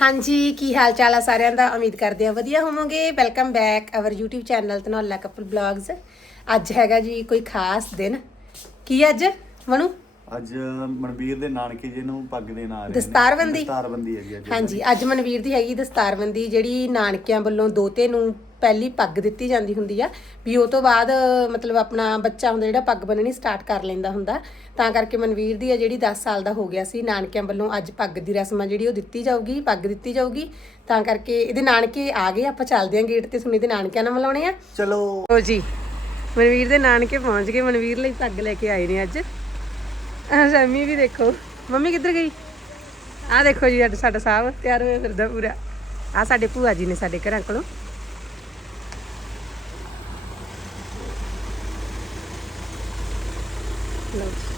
ਹਾਂਜੀ ਕੀ ਹਾਲ ਚਾਲ ਆ ਸਾਰਿਆਂ ਦਾ? ਉਮੀਦ ਕਰਦੇ ਆ ਵਧੀਆ ਹੋਵੋਗੇ। Welcome back our YouTube channel Tanaula couple blogs ਅੱਜ ਹੈਗਾ ਜੀ ਕੋਈ ਖਾਸ ਦਿਨ। ਕੀ ਅੱਜ ਮਨੂ? ਅੱਜ ਮਨਵੀਰ ਦੇ ਨਾਨਕੇ ਜੀ ਨੂੰ ਪੱਗ ਦੇਣ ਆ ਰਹੇ ਨੇ। ਦਸਤਾਰਬੰਦੀ? ਦਸਤਾਰਬੰਦੀ ਹੈਗੀ ਅੱਜ ਹਾਂਜੀ ਅੱਜ ਮਨਵੀਰ ਦੀ ਹੈਗੀ ਦਸਤਾਰਬੰਦੀ ਜਿਹੜੀ ਨਾਨਕਿਆਂ ਵੱਲੋਂ ਦੋਤੇ ਨੂੰ ਪਹਿਲੀ ਪੱਗ ਦਿੱਤੀ ਜਾਂਦੀ ਹੁੰਦੀ ਆ ਵੀ ਉਹ ਤੋਂ ਬਾਅਦ ਮਤਲਬ ਆਪਣਾ ਬੱਚਾ ਹੁੰਦਾ ਜਿਹੜਾ ਪੱਗ ਬੰਨਣੀ ਸਟਾਰਟ ਕਰ ਲੈਂਦਾ ਹੁੰਦਾ। ਤਾਂ ਕਰਕੇ ਮਨਵੀਰ ਦੀ ਆ ਜਿਹੜੀ 10 ਸਾਲ ਦਾ ਹੋ ਗਿਆ ਸੀ ਨਾਨਕਿਆਂ ਵੱਲੋਂ ਅੱਜ ਪੱਗ ਦੀ ਰਸਮ ਆ ਜਿਹੜੀ ਉਹ ਦਿੱਤੀ ਜਾਊਗੀ ਪੱਗ ਦਿੱਤੀ ਜਾਊਗੀ। ਤਾਂ ਕਰਕੇ ਇਹਦੇ ਨਾਨਕੇ ਆ ਗਏ ਆਪਾਂ ਚੱਲਦੇ ਆਂ ਗੇਟ ਤੇ ਸੁਣੀ ਦੇ ਨਾਨਕਿਆਂ ਨਾਲ ਮਿਲਾਉਣੇ ਆ। ਚਲੋ। ਲੋ ਜੀ ਮਨਵੀਰ ਦੇ ਨਾਨਕੇ ਪਹੁੰਚ ਗਏ ਮਨਵੀਰ ਲਈ ਪੱਗ ਲੈ ਕੇ ਆਏ ਨੇ ਅੱਜ। ਆਹ ਸ਼ਮੀ ਵੀ ਦੇਖੋ। ਮੰਮੀ ਕਿੱਧਰ ਗਈ? ਆਹ ਦੇਖੋ ਜੀ ਅੱਜ ਸਾਡਾ ਸਾਹਿਬ ਤਿਆਰ ਹੋਇਆ ਫਿਰਦਾ ਪੂਰਾ। ਆਹ ਸਾਡੇ ਭੂਆ ਜੀ ਨੇ ਸਾਡੇ ਘਰਾਂ ਕੋਲੋਂ। ਲਓ ਜੀ।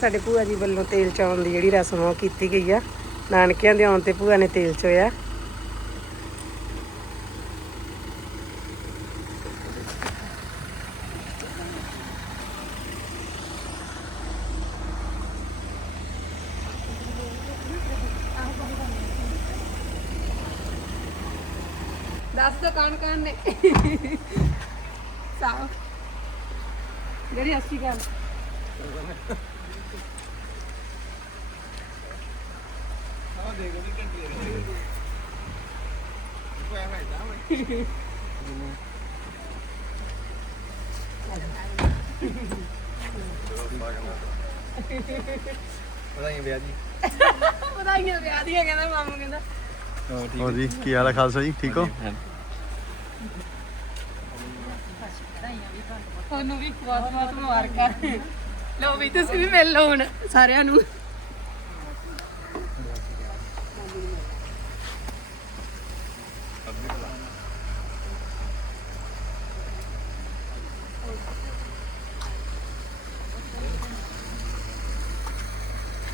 ਸਾਡੇ ਭੂਆ ਜੀ ਵੱਲੋਂ ਤੇਲ ਚੌਣ ਦੀ ਜਿਹੜੀ ਰਸਮ ਆ ਉਹ ਕੀਤੀ ਗਈ ਆ। ਨਾਨਕਿਆਂ ਦੇ ਆਉਣ ਤੇ ਭੂਆ ਨੇ ਤੇਲ ਚੋਇਆ। ਦੱਸ ਦੋ ਕੌਣ ਕੌਣ ਨੇ? ਸਾਹ। ਜਿਹੜੀ ਅਸਲੀ ਗੱਲ। ਵਧਾਈਆਂ ਵਿਆਹ ਦੀਆਂ ਕਹਿੰਦਾ ਮਾਮੂ ਕਹਿੰਦਾ। ਹੋ? ਜੀ ਕੀ ਹਾਲ ਹੈ ਖਾਲਸਾ ਜੀ? ਠੀਕ ਹੋ? ਤੁਹਾਨੂੰ ਵੀ ਬਹੁਤ ਬਹੁਤ ਮੁਬਾਰਕਾਂ। ਲਓ ਵੀ ਤੁਸੀਂ ਵੀ ਮਿਲ ਲਓ ਹੁਣ ਸਾਰਿਆਂ ਨੂੰ।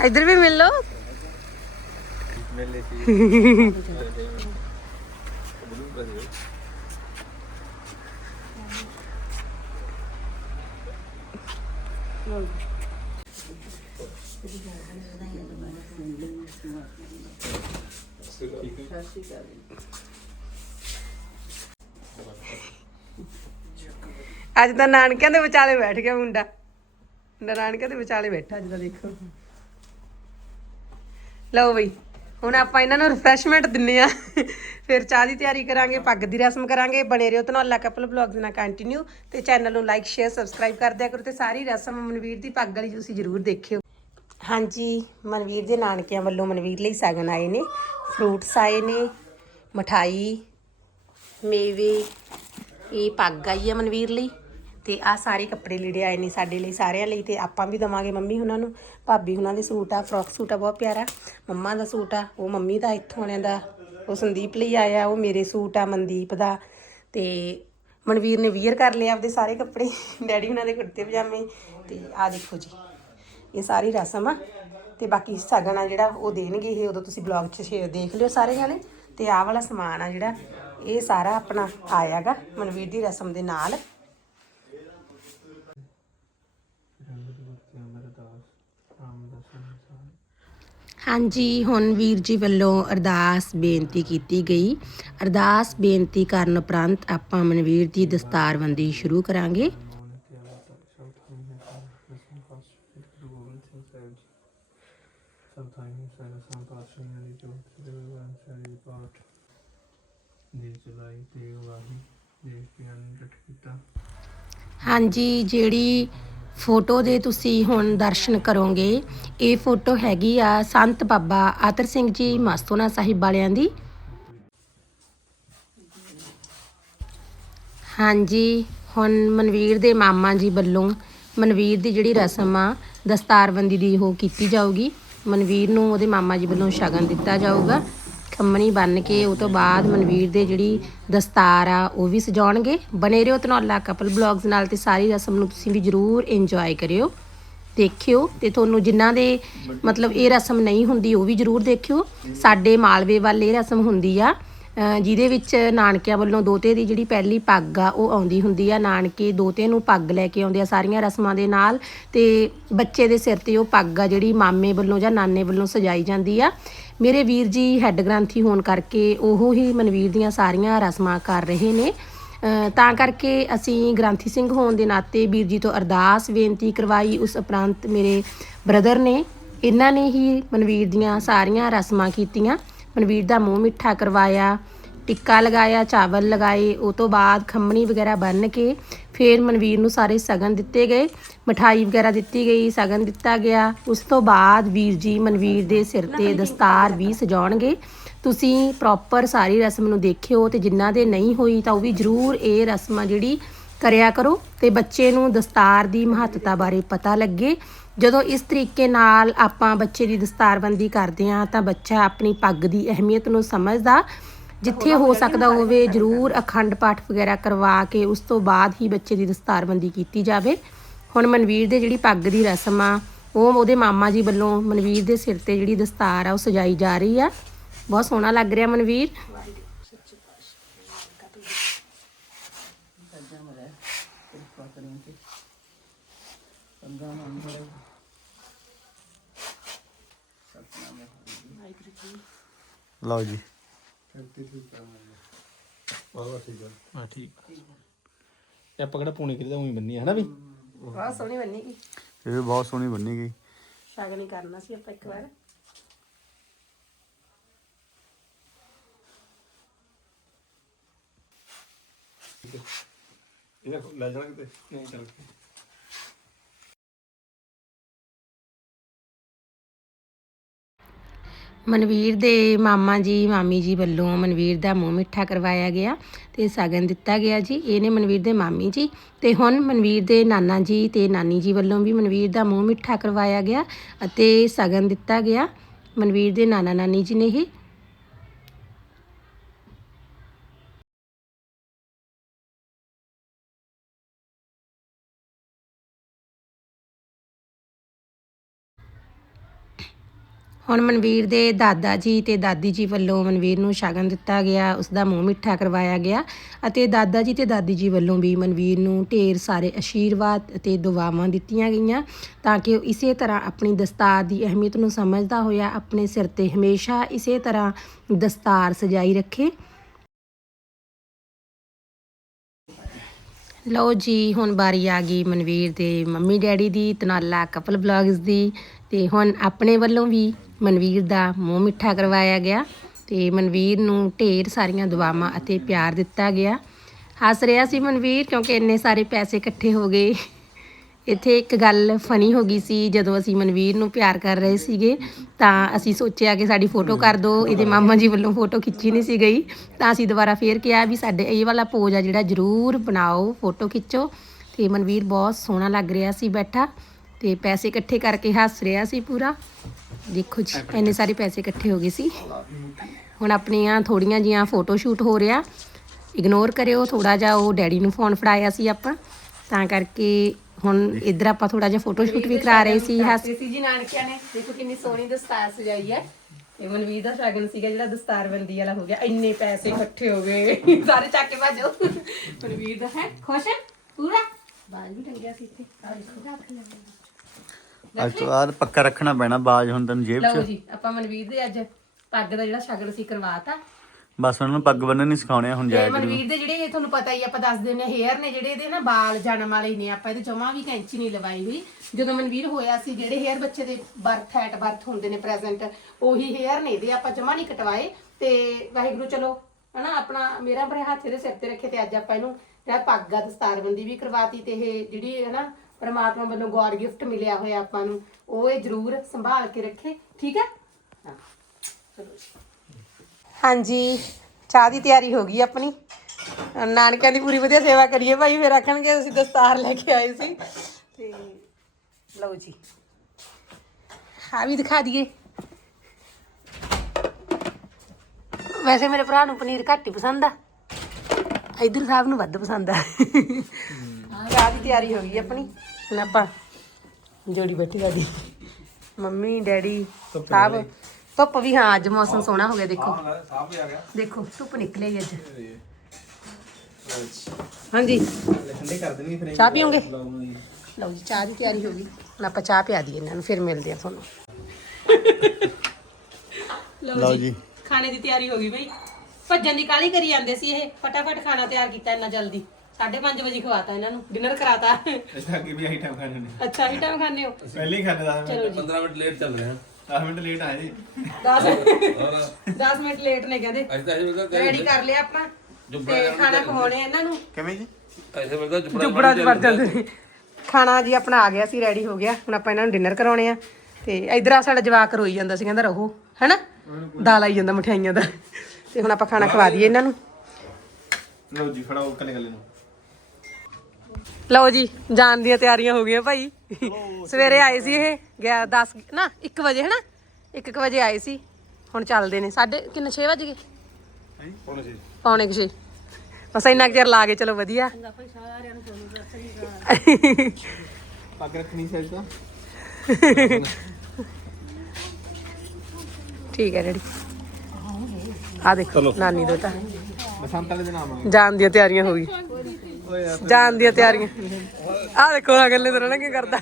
ਇੱਧਰ ਵੀ ਮਿਲ ਲਓ। ਮਿਲੇ ਸੀ। ਅੱਜ ਤਾਂ ਨਾਨਕਿਆਂ ਦੇ ਵਿਚਾਲੇ ਬੈਠ ਗਿਆ ਮੁੰਡਾ। ਨਾਨਕਿਆਂ ਦੇ ਵਿਚਾਲੇ ਬੈਠਾ ਅੱਜ ਤਾਂ ਦੇਖੋ। ਲਓ ਬਈ। ਹੁਣ ਆਪਾਂ ਇਹਨਾਂ ਨੂੰ ਰਿਫਰੈਸ਼ਮੈਂਟ ਦਿੰਨੇ ਆ। ਫਿਰ ਚਾਹ ਦੀ ਤਿਆਰੀ ਕਰਾਂਗੇ, ਪੱਗ ਦੀ ਰਸਮ ਕਰਾਂਗੇ, ਬਣੇ ਰਹੋ ਧਨੌਲਾ ਕਪਲ ਬਲੌਗਸ ਨਾਲ ਕੰਟੀਨਿਊ ਤੇ ਚੈਨਲ ਨੂੰ ਲਾਈਕ ਸ਼ੇਅਰ ਸਬਸਕ੍ਰਾਈਬ ਕਰ ਦਿਆ ਕਰੋ ਤੇ ਸਾਰੀ ਰਸਮ ਮਨਵੀਰ ਦੀ ਪੱਗ ਵਾਲੀ ਤੁਸੀਂ ਜ਼ਰੂਰ ਦੇਖਿਓ। ਹਾਂਜੀ, ਮਨਵੀਰ ਦੇ ਨਾਨਕਿਆਂ ਵੱਲੋਂ ਮਨਵੀਰ ਲਈ ਸਗਨ ਆਏ ਨੇ ਫਰੂਟਸ ਆਏ ਨੇ, ਮਠਾਈ, ਮੇਵੇ, ਇਹ ਪੱਗ ਆਈ ਹੈ ਮਨਵੀਰ ਲਈ। ਤੇ ਆ ਸਾਰੇ ਕੱਪੜੇ ਲੀੜੇ ਆਏ ਨੇ ਸਾਡੇ ਲਈ ਸਾਰਿਆਂ ਲਈ ਤੇ ਆਪਾਂ ਵੀ ਦਵਾਂਗੇ ਮੰਮੀ ਉਹਨਾਂ ਨੂੰ। ਭਾਬੀ ਉਹਨਾਂ ਦੇ ਸੂਟ ਆ ਫਰੋਕ ਸੂਟ ਆ, ਬਹੁਤ ਪਿਆਰਾ। ਮੰਮਾ ਦਾ ਸੂਟ ਆ, ਉਹ ਮੰਮੀ ਦਾ ਇੱਥੋਂ ਵਾਲਿਆਂ ਦਾ, ਉਹ ਸੰਦੀਪ ਲਈ ਆਇਆ, ਉਹ ਮੇਰੇ ਸੂਟ ਆ, ਮਨਦੀਪ ਦਾ। ਤੇ ਮਨਵੀਰ ਨੇ ਵੀਅਰ ਕਰ ਲਿਆ ਆਪਦੇ ਸਾਰੇ ਕੱਪੜੇ, ਡੈਡੀ ਉਹਨਾਂ ਦੇ ਕੁੜਤੇ ਪਜਾਮੇ ਤੇ ਆ ਦੇਖੋ ਜੀ, ਇਹ ਸਾਰੀ ਰਸਮ ਆ। ਤੇ ਬਾਕੀ ਸਗਨ ਆ ਜਿਹੜਾ ਉਹ ਦੇਣਗੇ ਇਹ ਉਦੋਂ ਤੁਸੀਂ ਬਲੌਗ 'ਚ ਸ਼ੇਅਰ ਦੇਖ ਲਿਓ ਸਾਰੇ ਜਾਣੇ। ਤੇ ਆਹ ਵਾਲਾ ਸਮਾਨ ਆ ਜਿਹੜਾ, ਇਹ ਸਾਰਾ ਆਪਣਾ ਆਇਆਗਾ ਮਨਵੀਰ ਦੀ ਰਸਮ ਦੇ ਨਾਲ। ਹਾਂਜੀ, ਹੁਣ ਵੀਰ ਜੀ ਵੱਲੋਂ ਅਰਦਾਸ ਬੇਨਤੀ ਕੀਤੀ ਗਈ। ਅਰਦਾਸ ਬੇਨਤੀ ਕਰਨ ਉਪਰੰਤ ਆਪਾਂ ਮਨਵੀਰ ਦੀ ਦਸਤਾਰਬੰਦੀ ਸ਼ੁਰੂ ਕਰਾਂਗੇ। ਹਾਂਜੀ, ਜਿਹੜੀ ਫੋਟੋ ਦੇ ਤੁਸੀਂ ਹੁਣ ਦਰਸ਼ਨ ਕਰੋਗੇ। ਇਹ ਫੋਟੋ ਹੈਗੀ ਆ ਸੰਤ ਬਾਬਾ ਆਤਰ ਸਿੰਘ ਜੀ ਮਸਤੋਨਾ ਸਾਹਿਬ ਵਾਲਿਆਂ ਦੀ। ਹਾਂਜੀ, ਹੁਣ ਮਨਵੀਰ ਦੇ ਮਾਮਾ ਜੀ ਵੱਲੋਂ ਮਨਵੀਰ ਦੀ ਜਿਹੜੀ ਰਸਮ ਆ, ਦਸਤਾਰਬੰਦੀ ਦੀ ਉਹ ਕੀਤੀ ਜਾਊਗੀ। ਮਨਵੀਰ ਨੂੰ ਉਹਦੇ ਮਾਮਾ ਜੀ ਵੱਲੋਂ ਸ਼ਗਨ ਦਿੱਤਾ ਜਾਊਗਾ। ਖੰਮਣੀ ਬੰਨ ਕੇ ਉਹ ਤੋਂ ਬਾਅਦ ਮਨਵੀਰ ਦੇ ਜਿਹੜੀ ਦਸਤਾਰ ਆ, ਉਹ ਵੀ ਸਜਾਉਣਗੇ। ਬਨੇ ਰਹੋ ਧਨੌਲਾ ਕਪਲ ਬਲੌਗਸ ਨਾਲ ਤੇ ਸਾਰੀ ਰਸਮ ਨੂੰ ਤੁਸੀਂ ਵੀ ਜਰੂਰ ਇੰਜੋਏ ਕਰਿਓ। ਦੇਖਿਓ ਤੇ ਤੁਹਾਨੂੰ ਜਿਨ੍ਹਾਂ ਦੇ ਮਤਲਬ ਇਹ ਰਸਮ ਨਹੀਂ ਹੁੰਦੀ, ਉਹ ਵੀ ਜਰੂਰ ਦੇਖਿਓ। ਸਾਡੇ ਮਾਲਵੇ ਵੱਲ ਇਹ ਰਸਮ ਹੁੰਦੀ ਆ ਜਿਹਦੇ ਵਿੱਚ ਨਾਨਕਿਆਂ ਵੱਲੋਂ ਦੋਤੇ ਦੀ ਜਿਹੜੀ ਪਹਿਲੀ ਪੱਗ ਆ, ਉਹ ਆਉਂਦੀ ਹੁੰਦੀ ਆ। ਨਾਨਕੇ ਦੋਤੇ ਨੂੰ ਪੱਗ ਲੈ ਕੇ ਆਉਂਦੇ ਆ ਸਾਰੀਆਂ ਰਸਮਾਂ ਦੇ ਨਾਲ ਤੇ ਬੱਚੇ ਦੇ ਸਿਰ ਤੇ ਉਹ ਪੱਗ ਆ ਜਿਹੜੀ ਮਾਮੇ ਵੱਲੋਂ ਜਾਂ ਨਾਨੇ ਵੱਲੋਂ ਸਜਾਈ ਜਾਂਦੀ ਆ। ਮੇਰੇ ਵੀਰ ਜੀ ਹੈੱਡ ਗ੍ਰੰਥੀ ਹੋਣ ਕਰਕੇ ਉਹ ਹੀ ਮਨਵੀਰ ਦੀਆਂ ਸਾਰੀਆਂ ਰਸਮਾਂ ਕਰ ਰਹੇ ਨੇ। ਤਾਂ ਕਰਕੇ ਅਸੀਂ ਗ੍ਰੰਥੀ ਸਿੰਘ ਹੋਣ ਦੇ ਨਾਤੇ ਵੀਰ ਜੀ ਤੋਂ ਅਰਦਾਸ ਬੇਨਤੀ ਕਰਵਾਈ ਉਸ ਉਪਰੰਤ ਮੇਰੇ ਬ੍ਰਦਰ ਨੇ। ਇਹਨਾਂ ਨੇ ਹੀ ਮਨਵੀਰ ਦੀਆਂ ਸਾਰੀਆਂ ਰਸਮਾਂ ਕੀਤੀਆਂ। ਮਨਵੀਰ ਦਾ ਮੂੰਹ ਮਿੱਠਾ ਕਰਵਾਇਆ। ਟਿੱਕਾ ਲਗਾਇਆ ਚਾਵਲ ਲਗਾਏ ਉਹ ਤੋਂ ਬਾਅਦ ਖੰਮਣੀ ਵਗੈਰਾ ਬੰਨ ਕੇ ਫਿਰ ਮਨਵੀਰ ਨੂੰ ਸਾਰੇ ਸਗਨ ਦਿੱਤੇ ਗਏ। ਮਠਾਈ ਵਗੈਰਾ ਦਿੱਤੀ ਗਈ ਸਗਨ ਦਿੱਤਾ ਗਿਆ। ਉਸ ਤੋਂ ਬਾਅਦ ਵੀਰ ਜੀ ਮਨਵੀਰ ਦੇ ਸਿਰ ਤੇ ਦਸਤਾਰ ਵੀ ਸਜਾਉਣਗੇ। ਤੁਸੀਂ ਪ੍ਰੋਪਰ ਸਾਰੀ ਰਸਮ ਨੂੰ ਦੇਖਿਓ ਤੇ ਜਿਨ੍ਹਾਂ ਦੇ ਨਹੀਂ ਹੋਈ ਤਾਂ ਉਹ ਵੀ ਜ਼ਰੂਰ ਇਹ ਰਸਮ ਆ ਜਿਹੜੀ ਕਰਿਆ ਕਰੋ ਤੇ ਬੱਚੇ ਨੂੰ ਦਸਤਾਰ ਦੀ ਮਹੱਤਤਾ ਬਾਰੇ ਪਤਾ ਲੱਗੇ। ਜਦੋਂ ਇਸ ਤਰੀਕੇ ਨਾਲ ਆਪਾਂ ਬੱਚੇ ਦੀ ਦਸਤਾਰਬੰਦੀ ਕਰਦੇ ਹਾਂ ਤਾਂ ਬੱਚਾ ਆਪਣੀ ਪੱਗ ਦੀ ਅਹਿਮੀਅਤ ਨੂੰ ਸਮਝਦਾ ਜਿੱਥੇ ਹੋ ਸਕਦਾ ਹੋਵੇ ਜ਼ਰੂਰ ਅਖੰਡ ਪਾਠ ਵਗੈਰਾ ਕਰਵਾ ਕੇ ਉਸ ਤੋਂ ਬਾਅਦ ਹੀ ਬੱਚੇ ਦੀ ਦਸਤਾਰਬੰਦੀ ਕੀਤੀ ਜਾਵੇ। ਹੁਣ ਮਨਵੀਰ ਦੇ ਜਿਹੜੀ ਪੱਗ ਦੀ ਰਸਮ ਆ, ਉਹ ਉਹਦੇ ਮਾਮਾ ਜੀ ਵੱਲੋਂ ਮਨਵੀਰ ਦੇ ਸਿਰ ਤੇ ਜਿਹੜੀ ਦਸਤਾਰ ਆ, ਉਹ ਸਜਾਈ ਜਾ ਰਹੀ ਆ। ਬਹੁਤ ਸੋਹਣਾ ਲੱਗ ਰਿਹਾ ਮਨਵੀਰ। ਲਓ ਜੀ। ਹਾਂ ਠੀਕ ਇਹ ਆਪਾਂ ਕਿਹੜਾ ਪੂਣੀ ਕਿਤੇ ਉਹੀ ਬੰਨੀ ਹੈ ਨਾ ਵੀ? ਬਹੁਤ ਸੋਹਣੀ ਬਣੀ ਗਈ। ਇਹ ਵੀ ਬਹੁਤ ਸੋਹਣੀ ਬੰਨੀ ਗਈ। ਸ਼ਗਨ ਹੀ ਕਰਨਾ ਸੀ ਆਪਾਂ ਇੱਕ ਵਾਰ। ਇਹਦਾ ਲੈ ਜਾਣਾ ਕਿਤੇ। ਨਹੀਂ ਚੱਲ। ਮਨਵੀਰ ਦੇ ਮਾਮਾ ਜੀ, ਮਾਮੀ ਜੀ ਵੱਲੋਂ ਮਨਵੀਰ ਦਾ ਮੂੰਹ ਮਿੱਠਾ ਕਰਵਾਇਆ ਗਿਆ ਤੇ ਸਗਨ ਦਿੱਤਾ ਗਿਆ ਜੀ। ਇਹ ਨੇ ਮਨਵੀਰ ਦੇ ਮਾਮੀ ਜੀ ਤੇ ਹੁਣ ਮਨਵੀਰ ਦੇ ਨਾਨਾ ਜੀ ਤੇ ਨਾਨੀ ਜੀ ਵੱਲੋਂ ਵੀ ਮਨਵੀਰ ਦਾ ਮੂੰਹ ਮਿੱਠਾ ਕਰਵਾਇਆ ਗਿਆ ਅਤੇ ਸਗਨ ਦਿੱਤਾ ਗਿਆ। ਮਨਵੀਰ ਦੇ ਨਾਨਾ ਨਾਨੀ ਜੀ ਨੇ ਹੀ ਹੁਣ ਮਨਵੀਰ ਦੇ ਦਾਦਾ ਜੀ ਤੇ ਦਾਦੀ ਜੀ ਵੱਲੋਂ ਮਨਵੀਰ ਨੂੰ ਸ਼ਗਨ ਦਿੱਤਾ ਗਿਆ ਉਸ ਦਾ ਮੂੰਹ ਮਿੱਠਾ ਕਰਵਾਇਆ ਗਿਆ ਅਤੇ ਦਾਦਾ ਜੀ ਤੇ ਦਾਦੀ ਜੀ ਵੱਲੋਂ ਵੀ ਮਨਵੀਰ ਨੂੰ ਢੇਰ ਸਾਰੇ ਅਸ਼ੀਰਵਾਦ ਅਤੇ ਦੁਆਵਾਂ ਦਿੱਤੀਆਂ ਗਈਆਂ ਤਾਂ ਕਿ ਉਹ ਇਸੇ ਤਰ੍ਹਾਂ ਆਪਣੀ ਦਸਤਾਰ ਦੀ ਅਹਿਮੀਅਤ ਨੂੰ ਸਮਝਦਾ ਹੋਇਆ ਆਪਣੇ ਸਿਰ ਤੇ ਹਮੇਸ਼ਾ ਇਸੇ ਤਰ੍ਹਾਂ ਦਸਤਾਰ ਸਜਾਈ ਰੱਖੇ। ਲਓ ਜੀ, ਹੁਣ ਵਾਰੀ ਆ ਗਈ ਮਨਵੀਰ ਦੇ ਮੰਮੀ ਡੈਡੀ ਦੀ, ਤਨਾਲਾ ਕਪਲ ਬਲੌਗਸ ਦੀ, ਤੇ ਹੁਣ ਆਪਣੇ ਵੱਲੋਂ ਵੀ ਮਨਵੀਰ ਦਾ ਮੂੰਹ ਮਿੱਠਾ ਕਰਵਾਇਆ ਗਿਆ ਤੇ ਮਨਵੀਰ ਨੂੰ ਢੇਰ ਸਾਰੀਆਂ ਦੁਆਵਾਂ ਅਤੇ ਪਿਆਰ ਦਿੱਤਾ ਗਿਆ। ਹੱਸ ਰਿਹਾ ਸੀ ਮਨਵੀਰ ਕਿਉਂਕਿ ਇੰਨੇ ਸਾਰੇ ਪੈਸੇ ਇਕੱਠੇ ਹੋ ਗਏ। ਇੱਥੇ ਇੱਕ ਗੱਲ ਫਨੀ ਹੋ ਗਈ ਸੀ, ਜਦੋਂ ਅਸੀਂ ਮਨਵੀਰ ਨੂੰ ਪਿਆਰ ਕਰ ਰਹੇ ਸੀਗੇ, ਤਾਂ ਅਸੀਂ ਸੋਚਿਆ ਕਿ ਸਾਡੀ ਫੋਟੋ ਕਰ ਦਿਓ ਇਹਦੇ ਮਾਮਾ ਜੀ ਵੱਲੋਂ ਫੋਟੋ ਖਿੱਚੀ ਨਹੀਂ ਸੀ ਗਈ, ਤਾਂ ਅਸੀਂ ਦੁਬਾਰਾ ਫੇਰ ਕਿਹਾ ਵੀ ਸਾਡੇ ਇਹ ਵਾਲਾ ਪੋਜ ਆ ਜਿਹੜਾ ਜ਼ਰੂਰ ਬਣਾਓ ਫੋਟੋ ਖਿੱਚੋ। ਤੇ ਮਨਵੀਰ ਬਹੁਤ ਸੋਹਣਾ ਲੱਗ ਰਿਹਾ ਸੀ ਬੈਠਾ, ਤੇ ਪੈਸੇ ਇਕੱਠੇ ਕਰਕੇ ਹੱਸ ਰਿਹਾ ਸੀ ਪੂਰਾ। ਦੇਖੋ ਜੀ, ਇੰਨੇ ਸਾਰੇ ਪੈਸੇ ਇਕੱਠੇ ਹੋ ਗਏ ਸੀ। ਹੁਣ ਆਪਣੀਆਂ ਥੋੜੀਆਂ ਜੀਆਂ ਫੋਟੋ ਸ਼ੂਟ ਹੋ ਰਿਹਾ ਇਗਨੋਰ ਕਰਿਓ ਥੋੜਾ ਜਿਹਾ ਉਹ ਡੈਡੀ ਨੂੰ ਫੋਨ ਫੜਾਇਆ ਸੀ ਆਪਾਂ, ਤਾਂ ਕਰਕੇ ਹੁਣ ਇੱਧਰ ਆਪਾਂ ਥੋੜਾ ਜਿਹਾ ਫੋਟੋ ਸ਼ੂਟ ਵੀ ਕਰਾ ਰਹੇ ਸੀ ਹਾਸੇ ਸੀ ਜੀ ਨਾਨਕਿਆਂ ਨੇ। ਦੇਖੋ ਕਿੰਨੀ ਸੋਹਣੀ ਦਸਤਾਰ ਸਜਾਈ ਹੈ। ਇਹ ਮਨਵੀਰ ਦਾ ਸ਼ਗਨ ਸੀਗਾ ਜਿਹੜਾ ਦਸਤਾਰਬੰਦੀ ਵਾਲਾ ਹੋ ਗਿਆ। ਇੰਨੇ ਪੈਸੇ ਇਕੱਠੇ ਹੋ ਗਏ। ਸਾਰੇ ਚੱਕ ਕੇ ਭਾਜੋ। ਮਨਵੀਰ ਦਾ ਹੈ। ਖੁਸ਼ ਹੈ? ਪੂਰਾ? ਬਾਜ ਵੀ ਟੰਗਿਆ ਸੀ ਇੱਥੇ। ਰੱਖ ਅੱਜ ਤੋਂ ਬਾਅਦ ਪੱਕਾ ਰੱਖਣਾ ਪੈਣਾ ਬਾਜ ਹੁਣ ਤੈਨੂੰ ਜੇਬ ਲਓ 'ਚ ਜੀ ਆਪਾਂ ਮਨਵੀਰ ਦੇ ਅੱਜ ਪੱਗ ਦਾ ਜਿਹੜਾ ਸ਼ਗਨ ਸੀ ਕਰਵਾਤਾ। ਬਸ ਉਹਨਾਂ ਨੂੰ ਪੱਗ ਬੰਨਣ ਨਹੀਂ ਸਿਖਾਉਣੇ ਆ, ਹੁਣ ਤੇ ਜਾਇਆ ਕਰੂ ਮਨਵੀਰ ਦੇ ਜਿਹੜੇ ਤੁਹਾਨੂੰ ਪਤਾ ਹੀ ਆ, ਆਪਾਂ ਦੱਸ ਦਿੰਨੇ ਹੇਅਰ ਨੇ ਜਿਹੜੇ ਇਹਦੇ ਨਾ ਵਾਲ ਜਨਮ ਵਾਲੇ ਹੀ ਨੇ ਆਪਾਂ ਇਹਦੇ ਜਮਾ ਵੀ ਕੈਂਚੀ ਨਹੀਂ ਲਵਾਈ ਹੋਈ। ਜਦੋਂ ਮਨਵੀਰ ਹੋਇਆ ਸੀ ਜਿਹੜੇ ਹੇਅਰ ਬੱਚੇ ਦੇ ਬਰਥ ਐਟ ਬਰਥ ਹੁੰਦੇ ਨੇ ਪ੍ਰੈਜ਼ੈਂਟ ਉਹੀ ਹੇਅਰ ਨੇ ਇਹਦੇ ਆਪਾਂ ਜਮਾ ਨਹੀਂ ਕਟਵਾਏ। ਤੇ ਵਾਹਿਗੁਰੂ ਚਲੋ ਹਨਾ ਆਪਣਾ ਮੇਰਾ ਬਰੇ ਹੱਥ ਇਹਦੇ ਸਿਰ ਤੇ ਰੱਖੇ ਤੇ ਅੱਜ ਆਪਾਂ ਇਹਨੂੰ ਜਿਹੜਾ ਪੱਗ ਆ ਦਸਤਾਰਬੰਦੀ ਵੀ ਕਰਵਾਤੀ ਤੇ ਇਹ ਜਿਹੜੀ ਹਨਾ ਪਰਮਾਤਮਾ ਵੱਲੋਂ ਗੋਡ ਗਿਫਟ ਮਿਲਿਆ ਹੋਇਆ ਆਪਾਂ ਨੂੰ ਉਹ ਇਹ ਜ਼ਰੂਰ ਸੰਭਾਲ ਕੇ ਰੱਖੇ ਠੀਕ ਹੈ? ਹਾਂ ਚਲੋ ਜੀ। ਹਾਂਜੀ ਚਾਹ ਦੀ ਤਿਆਰੀ ਹੋ ਗਈ ਆਪਣੀ। ਨਾਨਕਿਆਂ ਦੀ ਪੂਰੀ ਵਧੀਆ ਸੇਵਾ ਕਰੀਏ ਭਾਈ ਫਿਰ ਆਖਣਗੇ ਤੁਸੀਂ ਦਸਤਾਰ ਲੈ ਕੇ ਆਏ ਸੀ। ਤੇ ਲਓ ਜੀ ਆ ਵੀ ਦਿਖਾ ਦਈਏ। ਵੈਸੇ ਮੇਰੇ ਭਰਾ ਨੂੰ ਪਨੀਰ ਘੱਟ ਹੀ ਪਸੰਦ ਆ। ਇਧਰ ਸਾਹਿਬ ਨੂੰ ਵੱਧ ਪਸੰਦ ਆ। ਚਾਹ ਦੀ ਤਿਆਰੀ ਹੋ ਗਈ ਆਪਣੀ। ਹੁਣ ਆਪਾਂ ਜੋੜੀ ਬੈਠੀ ਸਾਡੀ। ਮੰਮੀ ਡੈਡੀ ਸਾਹਿਬ ਧੁੱਪ ਵੀ ਹਾਂ ਅੱਜ ਮੌਸਮ ਸੋਹਣਾ ਹੋ ਗਿਆ ਦੇਖੋ। ਸਾਫ਼ ਹੀ ਆ ਗਿਆ। ਦੇਖੋ ਧੁੱਪ ਨਿਕਲ ਆਈ ਅੱਜ। ਹਾਂਜੀ। ਠੰਡੇ ਕਰ ਦੇਣਗੇ ਫਿਰ ਚਾਹ ਪੀਓਗੇ? ਲਓ ਜੀ। ਚਾਹ ਦੀ ਤਿਆਰੀ ਹੋ ਗਈ। ਹੁਣ ਆਪਾਂ ਚਾਹ ਪਿਆ ਦਈਏ ਇਹਨਾਂ ਨੂੰ ਫਿਰ ਮਿਲਦੇ ਆ ਤੁਹਾਨੂੰ। ਲਓ ਜੀ ਖਾਣੇ ਦੀ ਤਿਆਰੀ ਹੋ ਗਈ ਬਈ। ਭੱਜਣ ਦੀ ਕਾਲੀ ਕਰੀ ਜਾਂਦੇ ਸੀ ਇਹ। ਫਟਾਫਟ ਖਾਣਾ ਤਿਆਰ ਕੀਤਾ ਇੰਨਾ ਜਲਦੀ। 5:30 ਵਜੇ ਖਵਾਤਾ ਇਹਨਾਂ ਨੂੰ ਡਿਨਰ ਕਰਾਤਾ। ਇਸ ਅੱਗੇ ਵੀ ਆਈਟਮ ਖਾਣੇ ਨੇ ਅੱਛਾ ਹੀ ਟਾਈਮ ਖਾਣੇ ਹੋ? ਪਹਿਲੇ ਹੀ ਖਾਣੇ 10 ਚਲੋ ਜੀ। 15 ਮਿੰਟ ਲੇਟ ਚੱਲ ਰਹੇ 10 ਮਿੰਟ ਲੇਟ ਆਏ ਜੀ। 10 10 ਮਿੰਟ ਲੇਟ ਨੇ ਕਹਿੰਦੇ। ਅੱਜ ਤਾਂ ਇਹ ਰੈਡੀ ਕਰ ਲਿਆ ਆਪਾਂ ਤੇ ਖਾਣਾ ਖਵਾਉਣੇ ਇਹਨਾਂ ਨੂੰ। ਕਿਵੇਂ ਜੀ? ਐਸੇ ਮਿਲਦਾ ਚੁਪੜਾ ਚੁੱਪੜਾ ਚ ਵੜ ਜਾਂਦੇ ਨੇ ਖਾਣਾ ਜੀ ਆਪਣਾ ਆ ਗਿਆ ਸੀ ਰੈਡੀ ਹੋ ਗਿਆ। ਹੁਣ ਆਪਾਂ ਇਹਨਾਂ ਨੂੰ ਡਿਨਰ ਕਰਾਉਣੇ ਆ। ਤੇ ਇਧਰ ਆ ਸਾਡਾ ਜਵਾਕ ਰੋਈ ਜਾਂਦਾ ਸੀ ਕਹਿੰਦਾ ਰਹੋ ਹੈਨਾ? ਦਾਲ ਆਈ ਜਾਂਦਾ ਮਠਿਆਈਆਂ ਦਾ। ਤੇ ਹੁਣ ਆਪਾਂ ਖਾਣਾ ਖਵਾ ਦਈਏ ਇਹਨਾਂ ਨੂੰ। ਲਓ ਜੀ ਫੜਾਓ ਕੱਲੇ ਕੱਲੇ ਨੂੰ। ਲਓ ਜੀ ਜਾਣ ਦੀਆਂ ਤਿਆਰੀਆਂ ਹੋ ਗਈਆਂ ਭਾਈ। ਸਵੇਰੇ ਆਏ ਸੀ ਇਹ ਗਿਆ 10 ਨਾ 1 ਵਜੇ ਹੈਨਾ? 1 ਵਜੇ ਆਏ ਸੀ। ਹੁਣ ਚੱਲਦੇ ਨੇ। ਸਾਡੇ ਕਿੰਨੇ 6 ਵਜ ਗਏ? ਕੋਣ ਸੀ ਪੌਣੇ ਕੁ 6 ਬਸ ਇੰਨਾ ਚਿਰ ਲਾ ਕੇ ਚਲੋ ਵਧੀਆ। ਪੱਗ ਰੱਖਣੀ ਠੀਕ ਹੈ ਡੈਡੀ ਆ ਦੇਖੋ ਨਾਨੀ ਦੋ ਤਾਂ। ਬਸੰਤ ਵਾਲੇ ਦੇ ਨਾਮ ਆ ਜਾਣ ਦੀਆਂ ਤਿਆਰੀਆਂ ਹੋ ਗਈ ਜਾਣ ਦੀਆਂ ਤਿਆਰੀਆਂ। ਆ ਦੇਖੋ ਅਗਲੇ ਦਿਨ ਨਾ ਕੀ ਕਰਦਾ।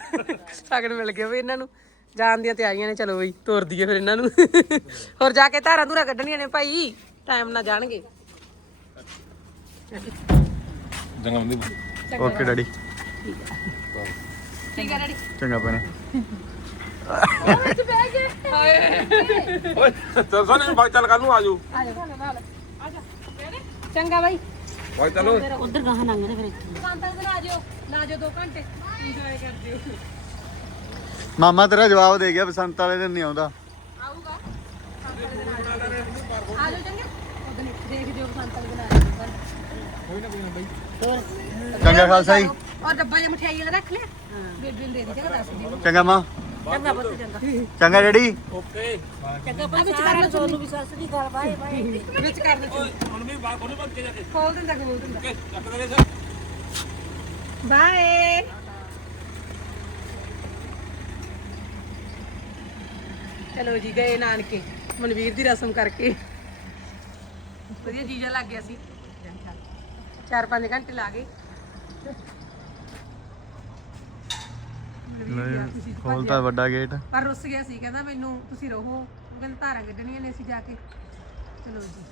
ਸ਼ਗਨ ਮਿਲ ਗਿਆ ਵੀ ਇਹਨਾਂ ਨੂੰ। ਜਾਣ ਦੀਆਂ ਤਿਆਰੀਆਂ ਨੇ ਚਲੋ ਬਈ ਤੋਰ ਦਈਏ ਫਿਰ ਇਹਨਾਂ ਨੂੰ। ਹੋਰ ਜਾ ਕੇ ਧਾਰਾਂ ਧੂਰਾ ਕੱਢਣੀਆਂ ਨੇ ਭਾਈ। ਟਾਈਮ ਨਾਲ ਜਾਣਗੇ। ਜੰਗਾ ਮੰਦੀ ਓਕੇ ਡੈਡੀ। ਠੀਕ ਹੈ ਡੈਡੀ। ਚੰਗਾ ਭੈਣੇ। ਓਏ ਚੱਲ ਸੋਨੇ ਬਾਈ ਚੱਲ ਕੱਲ ਨੂੰ ਆਜੋ ਚੰਗਾ ਬਾਈ। ਬਾਈ ਚੱਲ। ਓਏ ਉਧਰ ਗਾਹਾਂ ਲੰਘਦੇ ਫਿਰ ਕਾਂਤਾਂ ਦੇ ਆ ਜਾਓ। ਲਾ ਜਾਓ 2 ਘੰਟੇ। ਇੰਜੋਏ ਕਰਦੇ ਹੋ। ਮਾਮਾ ਤੇਰਾ ਜਵਾਬ ਦੇ ਗਿਆ ਬਸੰਤ ਵਾਲੇ ਦਿਨ ਨਹੀਂ ਆਉਂਦਾ। ਆਊਗਾ। ਆ ਜਾਓ ਚੰਗਾ। ਉਧਰ ਦੇਖ ਜਿਓ ਕਾਂਤਾਂ ਦੇ ਬਣਾ ਰਹੇ ਕੋਈ ਨਾ ਕੋਈ ਨਾ ਬਾਈ। ਚੰਗਾ ਖਾਲਸਾ ਜੀ। ਔਰ ਡੱਬਾ ਜਿਹਾ ਮਠਿਆਈ ਵਾਲਾ ਰੱਖ ਲਿਆ। ਬੇਬੇ ਨੂੰ ਦੇ ਦੇ ਦੱਸ ਦਿਓ ਚੰਗਾ ਮਾਂ। ਚੰਗਾ ਪੁੱਤ ਚੰਗਾ। ਚੰਗਾ ਡੈਡੀ। ਓਕੇ। ਚੰਗਾ ਪਰ ਵਿੱਚ ਕਰ ਸੋਨੂੰ ਵੀ ਸੱਸ ਦੀ ਗੱਲ ਬਾਏ ਬਾਏ। ਵਿੱਚ ਕਰ ਦੇ ਹੁਣ ਵੀ ਬਾਹਰ ਕੋਲ ਬੰਦ ਕੇ ਜਾ ਕੇ। ਖੋਲ ਦਿੰਦਾ ਖੋਲ ਦਿੰਦਾ। ਓਕੇ ਚੱਕ ਦੇ ਸਰ। ਬਾਏ। ਚਲੋ ਜੀ ਗਏ ਨਾਨਕੇ। ਮਨਵੀਰ ਦੀ ਰਸਮ ਕਰਕੇ। ਵਧੀਆ ਜੀਜਾ ਲੱਗ ਗਿਆ ਸੀ। 4-5 ਘੰਟੇ ਲਾ ਗਏ। ਮਨਵੀਰ ਗਿਆ ਸੀ, ਭੱਜ ਖੋਲਤਾ ਵੱਡਾ ਗੇਟ ਪਰ ਰੁੱਸ ਗਿਆ ਸੀ ਕਹਿੰਦਾ ਮੈਨੂੰ ਤੁਸੀਂ ਰਹੋ ਉਹ ਕਹਿੰਦਾ ਧਾਰਾਂ ਕੱਢਣੀਆਂ ਨੇ ਅਸੀਂ ਜਾ ਕੇ। ਚਲੋ ਜੀ।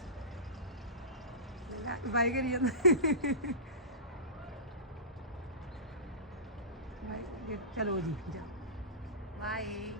ਬਾਈ ਕਰੀ ਜਾਂਦਾ। ਬਾਈ ਚਲੋ ਜੀ ਜਾ। ਬਾਏ।